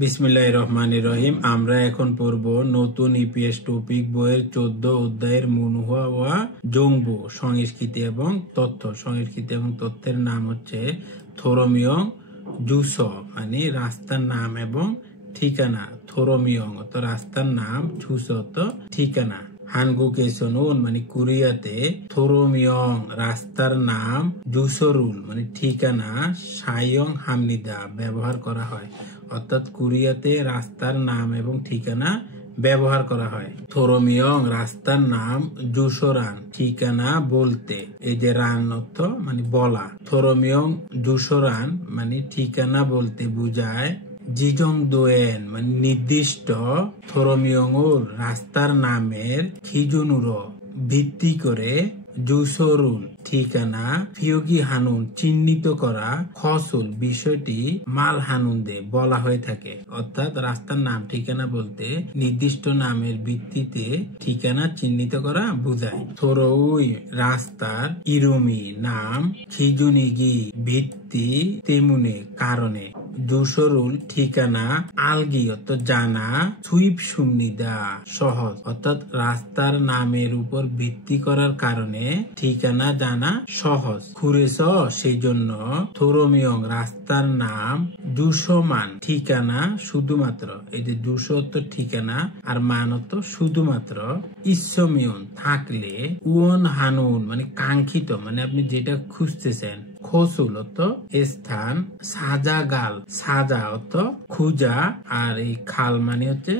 বিসমিল্লাহির রহমানির রহিম। আমরা এখন পড়ব নতুন ইপিএস টপিক বইয়ের 14 অধ্যায়ের মুনহুয়া ওয়া জংবু সংস্কৃতি এবং তথ্য। সংস্কৃতি এবং তথ্যের নাম হচ্ছে থোরমিয়ং জুস, মানে রাস্তার নাম এবং ঠিকানা। থোরমিয়ং অত রাস্তার নাম, জুস অত ঠিকানা। হানগুকেসনুন মানে কোরিয়াতে থোরমিয়ং রাস্তার নাম, জুসরুল মানে ঠিকানা, সায়ং হামনিদা ব্যবহার করা হয়। অর্থাৎ কোরিয়াতে রাস্তার নাম এবং ঠিকানা ব্যবহার করা হয়। থোরমিয়ং রাস্তার নাম, জুসরান ঠিকানা বলতে। এই যে রান অর্থ মানে বলা। থোরমিয়ং জুসরান মানে ঠিকানা বলতে বুঝায়। জিজং দোয়েন মানে নির্দিষ্ট। থোরমিয়ংর রাস্তার নামের খিজুনুর ভিত্তি করে জুসরুল ঠিকানা, ফিয়োগি হানুন চিহ্নিত করা, খসুল বিষয়টি মাল হানুন দে বলা হয়ে থাকে। অর্থাৎ রাস্তার নাম ঠিকানা বলতে নির্দিষ্ট নামের ভিত্তিতে ঠিকানা চিহ্নিত করা বোঝায়। থোরউই রাস্তার ইরুমি নাম, খিজুনিগি ভিত্তি, তেমুনে কারণে। জুসরুল ঠিকানা, আলগি অর্থ জানা, সুইপ সুমনিদা সহজ। অর্থাৎ রাস্তার নামের উপর ভিত্তি করার কারণে ঠিকানা জানা সহজ। খুরেস সেই জন্য থোরমিয়ং রাস্তার নাম, জুসমান ঠিকানা শুধুমাত্র। এই যে জুস অর্থ ঠিকানা আর মান অর্থ শুধুমাত্র। ইসমিয়ন থাকলে, উয়ন হানুন মানে কাঙ্ক্ষিত, মানে আপনি যেটা খুঁজতেছেন। খসুল অর্থ স্থান, সাজা গাল সাজা অর্থ খুঁজা, আর এই খাল মানে হচ্ছে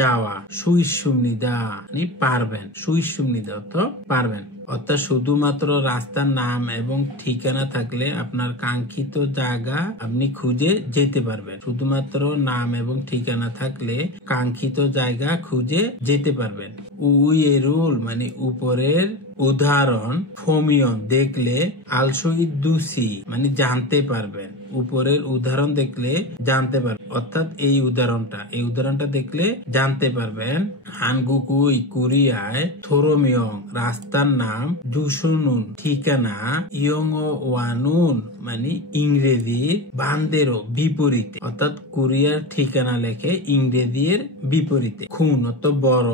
যাওয়া। সুইসুমনিদা মানে পারবেন, সুইসুমনিদা অর্থ পারবেন। অর্থাৎ শুধুমাত্র রাস্তার নাম এবং ঠিকানা থাকলে আপনার কাঙ্ক্ষিত জায়গা আপনি খুঁজে যেতে পারবেন। শুধুমাত্র নাম এবং ঠিকানা থাকলে কাঙ্ক্ষিত জায়গা খুঁজে যেতে পারবেন। উইয়েরুল মানে উপরের উদাহরণ, ফোমিয়ন দেখলে, আলসুইদুসি মানে জানতে পারবেন। উপরের উদাহরণ দেখলে জানতে পারবেন, অর্থাৎ এই উদাহরণটা দেখলে জানতে পারবেন। হানগুকুই কোরিয়ায় থোরমিয়ং রাস্তার নাম, জুসুনুন ঠিকানা, ইয়ং ওয়ানুন মানে ইংরেজি, বান্দেরও বিপরীতে। অর্থাৎ কোরিয়ার ঠিকানা লেখে ইংরেজির বিপরীতে। খুন অর্থ বড়,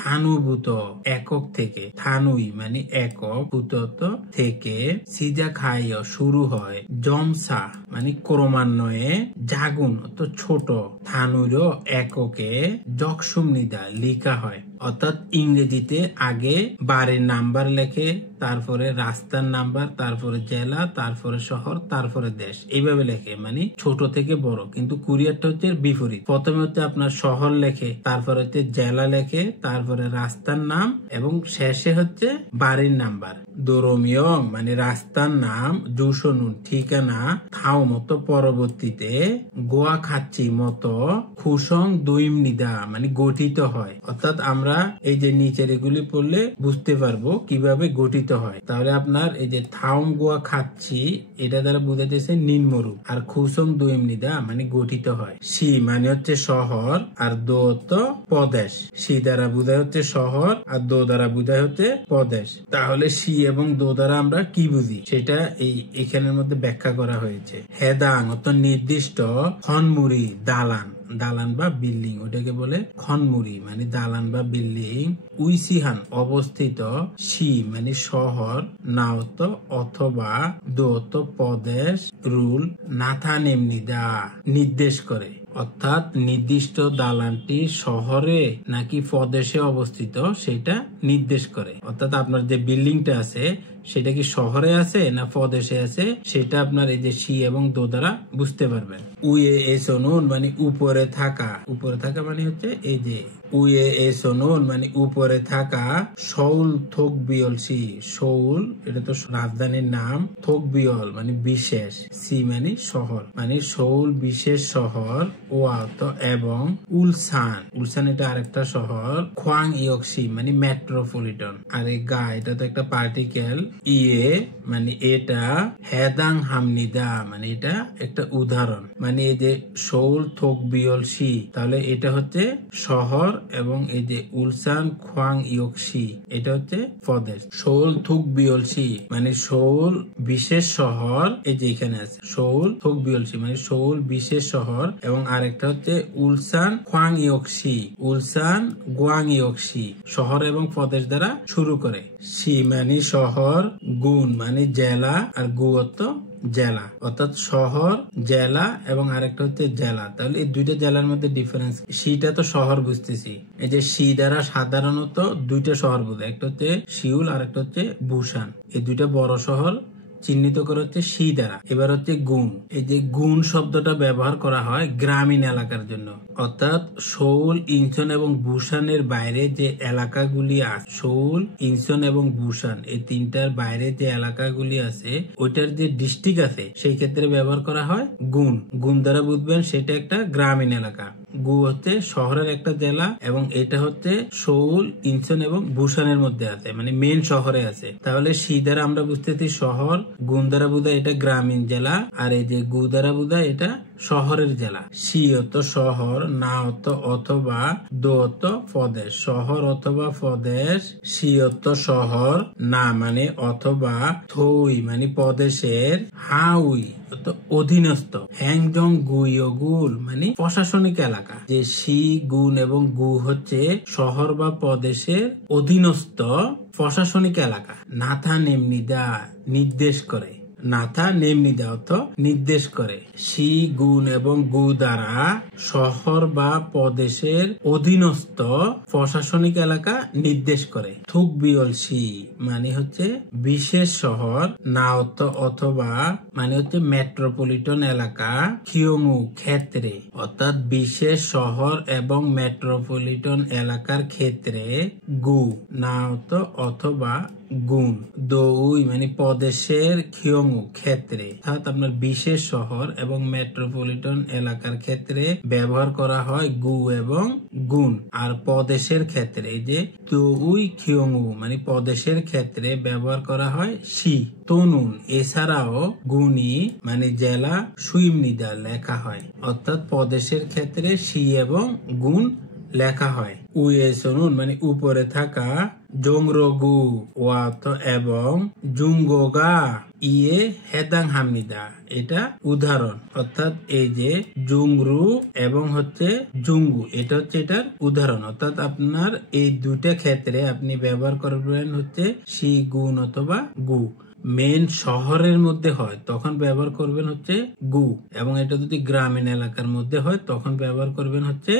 থানুভূত একক থেকে, থানুই মানে একক, ভূত থেকে, সিজা খাই শুরু হয়, জমসা মানে ক্রমান্বয়ে, জাগুন অর্থ ছোট, থানুর এককে, জকসুমনিদা লেখা হয়। অর্থাৎ ইংরেজিতে আগে বাড়ির নাম্বার লেখে, তারপরে রাস্তার নাম্বার, তারপরে জেলা, তারপরে শহর, তারপরে দেশ, এইভাবে লেখে, মানে ছোট থেকে বড়। কিন্তু কোরিয়ারটা হচ্ছে বিপরীত। প্রথমে হচ্ছে আপনার শহর লেখে, তারপরে হচ্ছে জেলা লেখে, তারপরে রাস্তার নাম এবং শেষে হচ্ছে বাড়ির নাম্বার। দোরমিয়ং মানে রাস্তার নাম, জুসনুন ঠিকানা, থাও মতো পরবর্তীতে, গোয়া খাচ্ছি মতো, খুসং দুইমনিদা মানে গঠিত হয়। অর্থাৎ আমরা এই যে নিচের এগুলি পড়লে বুঝতে পারবো কিভাবে গঠিত হয়। তাহলে আপনার এই যে থাউম গোয়া খাচ্ছি এটা দ্বারা বোঝাতেছে নিম্নরূপ, আর খুসং দুইমনিদা মানে গঠিত হয়। সি মানে হচ্ছে শহর, আর দো তো প্রদেশ। সি দ্বারা বোঝায় হচ্ছে শহর, আর দো দ্বারা বোঝায় হচ্ছে প্রদেশ। তাহলে সি এবং দো দ্বারা আমরা কি বুঝি সেটা এখানের মধ্যে ব্যাখ্যা করা হয়েছে। হেদাং অত নির্দিষ্ট, খনমুড়ি দালান, দালান বা বিল্ডিং, ওটাকে বলে খনমুড়ি মানে দালান বা বিল্ডিং। উইসিহান অবস্থিত, সি মানে শহর, নাওত অথবা, দোত প্রদেশ, রুল নাথানেমনিদা নির্দেশ করে। অর্থাৎ নির্দিষ্ট দালানটি শহরে নাকি প্রদেশে অবস্থিত সেটা নির্দেশ করে। অর্থাৎ আপনার যে বিল্ডিংটা আছে সেটা কি শহরে আছে না প্রদেশে আছে সেটা আপনার এই যে সি এবং দো দ্বারা বুঝতে পারবেন। উয়ে এসনুন মানে উপরে থাকা, উপরে থাকা মানে হচ্ছে এই যে উয়ে এসনুন মানে উপরে থাকা। সৌল থোক বিয়ল সি, সৌল এটা তো রাজধানীর নাম, থোক বিয়ল মানে বিশেষ, সি মানে শহর, মানে সৌল বিশেষ শহর, ওয়া তো এবং, উলসান, উলসান এটা আরেকটা শহর, খোয়াং ইয়কসি মানে মেট্রোপলিটন, আর এই গা এটা তো একটা পার্টিকেল, ইয়ে মানে এটা, হেদাং হামনিদা মানে এটা একটা উদাহরণ, মানে এই যে শৌল থোক বিয়ল শি, তাহলে এটা হচ্ছে শহর, এবং এই যে উলসান খোয়াং ইয়কশি এটা হচ্ছে প্রদেশ। শৌল থুক বিয়ল শি মানে শৌল বিশেষ শহর, এই যে এখানে আছে শৌল থোক বিয়ল শি মানে শৌল বিশেষ শহর, এবং আরেকটা হচ্ছে উলসান খোয়াং ইয়কশি, উলসান গোয়াং ইয়কশি শহর এবং প্রদেশ দ্বারা শুরু করে। শি মানে শহর, গুণ মানে জেলা, আর গুয়ত্ত জেলা, অর্থাৎ শহর জেলা এবং আরেকটা হচ্ছে জেলা। তাহলে এই দুইটা জেলার মধ্যে ডিফারেন্স। সিটা তো শহর বুঝতেছি, এই যে সি দ্বারা সাধারণত দুইটা শহর বোঝায়, একটা হচ্ছে শিউল আর একটা হচ্ছে বুসান। এই দুইটা বড় শহর চিহ্নিত করা হচ্ছে সি দ্বারা। এবার হচ্ছে গুণ, এই যে গুণ শব্দটা ব্যবহার করা হয় গ্রামীণ এলাকার জন্য, অর্থাৎ শৌল, ইনচন এবং বুসানের বাইরে যে এলাকাগুলি আছে, শৌল, ইনচন এবং বুসান এই তিনটার বাইরে যে এলাকাগুলি আছে ওইটার যে ডিস্ট্রিক্ট আছে সেই ক্ষেত্রে ব্যবহার করা হয় গুণ। গুণ দ্বারা বুঝবেন সেটা একটা গ্রামীণ এলাকা। গু হচ্ছে শহরের একটা জেলা, এবং এটা হচ্ছে শৌল, ইনচন এবং বুসানের মধ্যে আছে, মানে মেন শহরে আছে। তাহলে সি দ্বারা আমরা বুঝতেছি শহর, গুণ দ্বারা বোঝায় এটা গ্রামীণ জেলা, আর এই যে গু দ্বারা বোঝায় এটা শহরের জেলা। সি অত শহর, না অত অথবা, দো অত প্রদেশ, শহর অথবা প্রদেশ। সি অত শহর, না মানে অথবা, থই মানে প্রদেশের, হাউই অত অধীনস্থ, হ্যাংজং গুইগুল মানে প্রশাসনিক এলাকা। যে সি, গুণ এবং গু হচ্ছে শহর বা প্রদেশের অধীনস্থ প্রশাসনিক এলাকা। নাথা নেমনিদা নির্দেশ করে, নাথা নেমনিদা অর্থ নির্দেশ করে। সি, গুণ এবং গু দ্বারা শহর বা প্রদেশের অধীনস্থ প্রশাসনিক এলাকা নির্দেশ করে। থুক বিয়ল সি মানে হচ্ছে বিশেষ শহর, না অর্থ অথবা মানে হচ্ছে মেট্রোপলিটন এলাকা, খিয়মু ক্ষেত্রে, অর্থাৎ বিশেষ শহর এবং মেট্রোপলিটন এলাকার ক্ষেত্রে গু, না অর্থ অথবা গুণ, দৌই মানে প্রদেশের, খিয়মু ক্ষেত্রে, অর্থাৎ আপনার বিশেষ শহর এবং মেট্রোপলিটন এলাকার ক্ষেত্রে ব্যবহার করা হয় গু এবং গুণ। আর প্রদেশের ক্ষেত্রে এই যে দৌই খিয়মু মানে প্রদেশের ক্ষেত্রে ব্যবহার করা হয় সি। তনুন এছাড়াও গুণী মানে জেলা সুইমনিদা লেখা হয়, অর্থাৎ প্রদেশের ক্ষেত্রে সি এবং গুণ লেখা হয়। উয়ে সনুন মানে উপরে থাকা, জংরগু ওয়াত এবং জুঙ্গোগা ইয়ে হেদাং হামিদা এটা উদাহরণ, অর্থাৎ এই যে জুংরু এবং হচ্ছে জুঙ্গু এটা হচ্ছে এটার উদাহরণ। অর্থাৎ আপনার এই দুইটা ক্ষেত্রে আপনি ব্যবহার করবেন হচ্ছে সি, গুণ অথবা গু। মেন শহরের মধ্যে হয় তখন ব্যবহার করবেন হচ্ছে গু, এবং এটা যদি গ্রামীণ এলাকার মধ্যে হয় তখন ব্যবহার করবেন হচ্ছে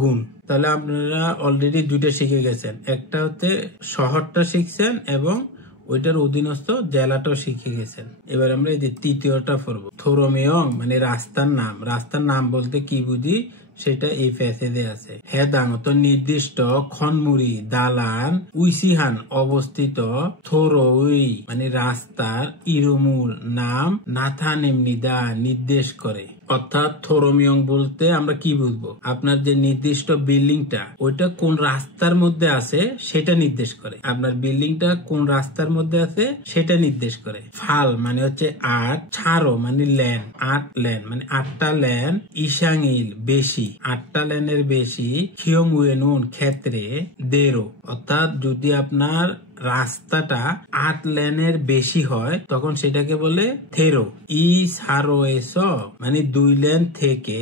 গুণ। তাহলে আপনারা অলরেডি দুইটা শিখে গেছেন, একটা হচ্ছে শহরটা শিখছেন এবং ওইটার অধীনস্থ জেলাটাও শিখে গেছেন। এবার আমরা এই যে তৃতীয়টা পড়ব। থোরমিয়ং মানে রাস্তার নাম। রাস্তার নাম বলতে কি বুঝি সেটা এই প্যাসেজে আছে। হেদাং তো নির্দিষ্ট, খনমুরি দালান, উইসিহান অবস্থিত, থোরই মানে রাস্তার, ইরুমুল নাম, নাথানেমনিদা নির্দেশ করে। অর্থাৎ থোরমিয়ং বলতে আমরা কি বুঝবো, আপনার যে নির্দিষ্ট বিল্ডিংটা ওইটা কোন রাস্তার মধ্যে আছে সেটা নির্দেশ করে। আপনার বিল্ডিংটা কোন রাস্তার মধ্যে আছে সেটা নির্দেশ করে। ফাল মানে হচ্ছে আট, ছাড়ো মানে ল্যান্ড, আট ল্যান্ড মানে আটটা ল্যান্ড, ইসাংইল বেশি, আটটা ল্যান্ডের বেশি, খিয়ংউয়েনুন ক্ষেত্রে, দেরো অর্থাৎ যদি আপনার রাস্তাটা 8 লেনের বেশি হয় তখন সেটাকে বলে থেরো। ই ছাড়ো এস মানে 2 লেন থেকে,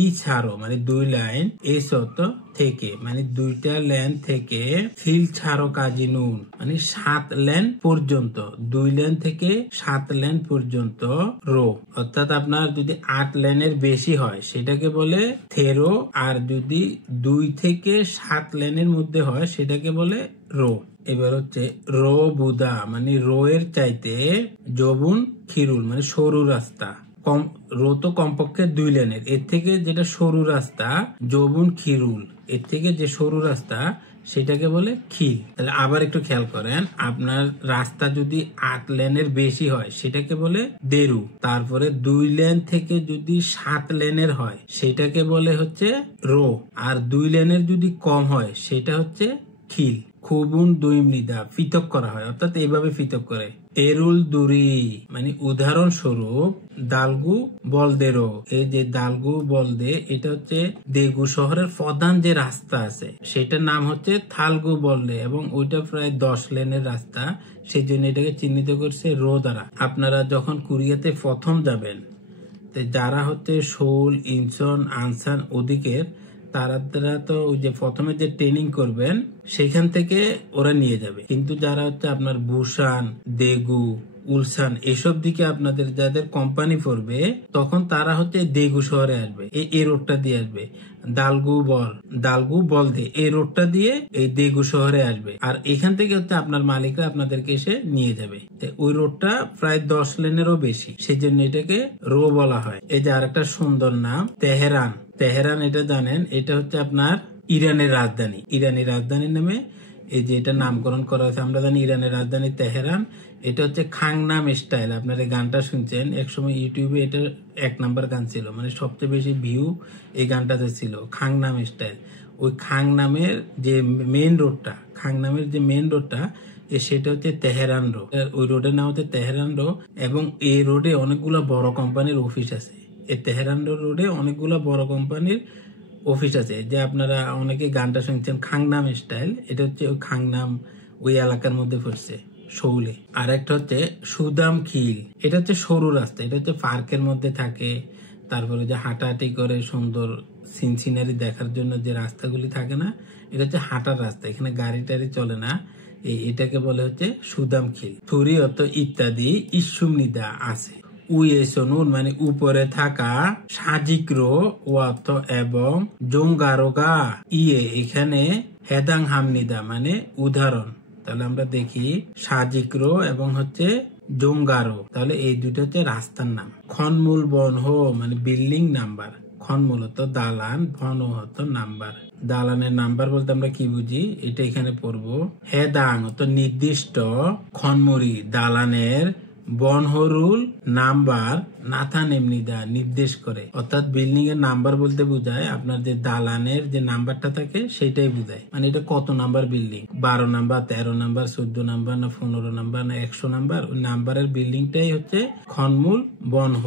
ই ছাড়ো মানে 2 লাইন, এস তো থেকে মানে 2টা লেন থেকে, ফিল ছাড়ো কাজী নুন মানে 7 লেন পর্যন্ত, 2 লেন থেকে 7 লেন পর্যন্ত রো। অর্থাৎ আপনার যদি 8 লেনের বেশি হয় সেটাকে বলে থেরো, আর যদি 2 থেকে 7 লেনের মধ্যে হয় সেটাকে বলে রো। এবার হচ্ছে রো বুদা মানে রো এর চাইতে, জবুন খিরুল মানে সরু রাস্তা, কম রো তো কমপক্ষে 2 লেনের, এর থেকে যেটা সরু রাস্তা জবুন খিরুল, এর থেকে যে সরু রাস্তা সেটাকে বলে খিল। তাহলে আবার একটু খেয়াল করেন, আপনার রাস্তা যদি 8 লেনের বেশি হয় সেটাকে বলে দেরু, তারপরে 2 লেন থেকে যদি 7 লেনের হয় সেটাকে বলে হচ্ছে রো, আর 2 লেনের যদি কম হয় সেটা হচ্ছে খিল। খুবুন দুইমনিদা পৃথক করা হয়, অর্থাৎ এইভাবে পৃথক করে। এরুল দুরি মানে উদাহরণস্বরূপ দালগু বলদেরও, এই যে দালগু বলদে এটা হচ্ছে দেগু শহরের প্রধান যে রাস্তা আছে সেটার নাম হচ্ছে থালগু বলদে, এবং ওইটা প্রায় 10 লেনের রাস্তা, সেই জন্য এটাকে চিহ্নিত করছে রো দ্বারা। আপনারা যখন কোরিয়াতে প্রথম যাবেন, যারা হচ্ছে সোল, ইনচন, আনসান ওদিকের, তারা তো ওই যে প্রথমে যে ট্রেনিং করবেন সেখান থেকে ওরা নিয়ে যাবে, কিন্তু যারা হচ্ছে আপনার বুসান, দেগু, উলসান এসব দিকে আপনাদের যাদের কোম্পানি পড়বে, তখন তারা হচ্ছে দেগু শহরে আসবে, এই রোডটা দিয়ে আসবে। দালগু বলদে এই রোডটা দিয়ে এই দেগু শহরে আসবে, আর এখান থেকে হচ্ছে আপনার মালিকরা আপনাদেরকে এসে নিয়ে যাবে। ওই রোডটা প্রায় 10 লেনেরও বেশি, সেই জন্য এটাকে রো বলা হয়। এই যে আরেকটা সুন্দর নাম তেহরান। তেহরান এটা জানেন, এটা হচ্ছে আপনার ইরানের রাজধানী। ইরানি রাজধানীর নামে এই যে এটা নামকরণ করা হয়েছে। আমরা জানি ইরানের রাজধানী তেহরান। এটা হচ্ছে খাংনাম স্টাইল। আপনার এই গানটা শুনছেন, একসময় ইউটিউবে এটা 1 নাম্বার গান ছিল, মানে সবচেয়ে বেশি ভিউ এই গানটাতে ছিল, খাংনাম স্টাইল। ওই খাংনামের যে মেইন রোডটা, খাংনামের যে মেইন রোডটা সেটা হচ্ছে তেহরান রোড। ওই রোডের নাম হচ্ছে তেহরান রোড, এবং এই রোডে অনেকগুলো বড় কোম্পানির অফিস আছে। এই তেহরান রোডে অনেকগুলো বড় কোম্পানির অফিস আছে। যে আপনারা অনেকে গানটা শুনছেন খাংনাম স্টাইল, এটা হচ্ছে ওই খাংনাম ওই এলাকার মধ্যে পড়ছে, শৌলে। আর একটা হচ্ছে সুদাম খিল, এটা হচ্ছে সরু রাস্তা, এটা হচ্ছে পার্কের মধ্যে থাকে। তারপরে যে হাঁটাহাঁটি করে সুন্দর সিনসিনারি দেখার জন্য যে রাস্তাগুলি থাকে না, এটা হচ্ছে হাঁটার রাস্তা, এখানে গাড়ি টাড়ি চলে না। এটাকে বলে হচ্ছে সুদাম খিল। থুরি অত ইত্যাদি ইসুমনিদা আছে। উয়েসনুন মানে উপরে থাকা, সাজিক্রো ওয়াত এবং জোঙ্গারোগা এখানে হেদাং হামনিদা মানে উদাহরণ। তাহলে আমরা দেখি সাজিক্রো এবং হচ্ছে জোঙ্গারো, তাহলে এই দুটো হচ্ছে রাস্তার নাম। খনমূল বনহ মানে বিল্ডিং নাম্বার, খনমূল হতো দালান, বন হতো নাম্বার। দালানের নাম্বার বলতে আমরা কি বুঝি এটা এখানে পড়বো। হেদাং হতো নির্দিষ্ট, খনমুরি দালানের, বনহরুল নাম্বার, নাথান এমনিদা নির্দেশ করে, অর্থাৎ বিল্ডিং এর নাম্বার বলতে বোঝায় আপনার যে দালানের যে নাম্বারটা থাকে সেটাই বোঝায়, মানে এটা কত number building, 12 number, 13 number, 14 number না 15 নাম্বার না 100 নাম্বার, ওই নাম্বারের বিল্ডিংটাই হচ্ছে খনমূল বনহ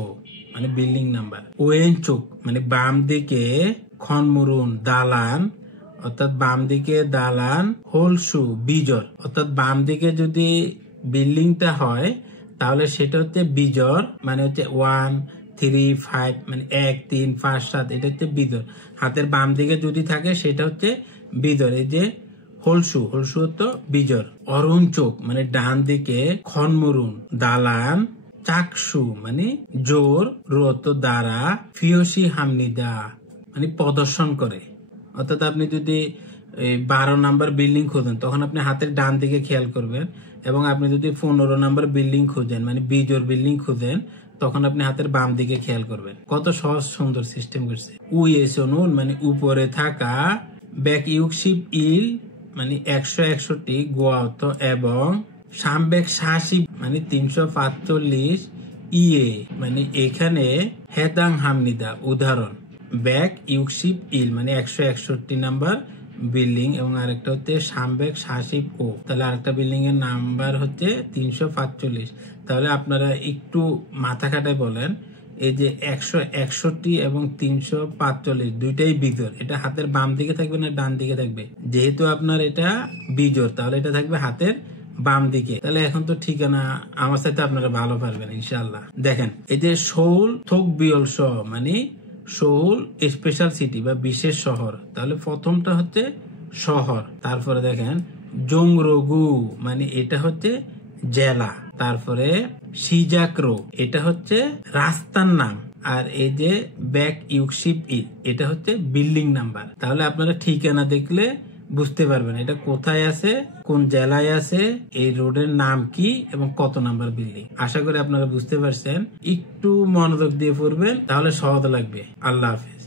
মানে বিল্ডিং নাম্বার। ওয়েন চোখ মানে বাম দিকে, খনমুরুন দালান অর্থাৎ বাম দিকে দালান, হোলসু বিজর অর্থাৎ বাম দিকে যদি বিল্ডিংটা হয় তাহলে সেটা হচ্ছে বিজর, মানে হচ্ছে 1, 3, 5 মানে 1, 3, 5, 7 এটা হচ্ছে বিজর। হাতের বাম দিকে যদি থাকে সেটা হচ্ছে বিজর। এই যে হোলসু, হোলসু হতো বিজর। অরুণ চোখ মানে ডান দিকে, খনমুরুন দালান, চাকসু মানে জোর, রত দ্বারা, ফিয়সি হামনিদা মানে প্রদর্শন করে। অর্থাৎ আপনি যদি 12 নাম্বার বিল্ডিং খোঁজেন তখন আপনি হাতের ডান দিকে খেয়াল করবেন, এবং আপনি যদি 15 নাম্বার বিল্ডিং খুঁজেন মানে বিজোর বিল্ডিং খুঁজেন তখন আপনি হাতের বাম দিকে খেয়াল করবেন। কত সহজ সুন্দর সিস্টেম করছে। উয়েসনুন মানে উপরে থাকা, ব্যাক ইউকশিপ ইল মানে 161 গোয়াত এবং সামবেক 86 মানে 345 মানে এখানে হেদাং হামনিদা উদাহরণ। ব্যাক ইউকশিপ ইল মানে 161 নাম্বার বিল্ডিং, এবং আরেকটা হচ্ছে সামবেক 86 তাহলে আরেকটা বিল্ডিং এর নাম্বার হচ্ছে 345। তাহলে আপনারা একটু মাথা খাটায় বলেন, এই যে 161 এবং 345 দুইটাই বিজোর, এটা হাতের বাম দিকে থাকবে না ডান দিকে থাকবে? যেহেতু আপনার এটা বিজোর তাহলে এটা থাকবে হাতের বাম দিকে। তাহলে এখন তো ঠিকানা আমার সাথে আপনারা ভালো পারবেন ইনশাআল্লাহ। দেখেন এই যে সৌল থোক বিয়ল মানে সৌল স্পেশাল সিটি বা বিশেষ শহর, তাহলে প্রথমটা হচ্ছে শহর। তারপরে দেখেন জংরগু মানে এটা হচ্ছে জেলা। তারপরে সিজাক্রো এটা হচ্ছে রাস্তার নাম, আর এই যে ব্যাক ইউকশিপ এটা হচ্ছে বিল্ডিং নাম্বার। তাহলে আপনারা ঠিকানা দেখলে বুঝতে পারবেন এটা কোথায় আছে, কোন জেলায় আছে, এই রোডের নাম কি এবং কত নাম্বার বিল্ডিং। আশা করি আপনারা বুঝতে পারছেন। একটু মনোযোগ দিয়ে পড়বেন তাহলে সহজ লাগবে। আল্লাহ হাফেজ।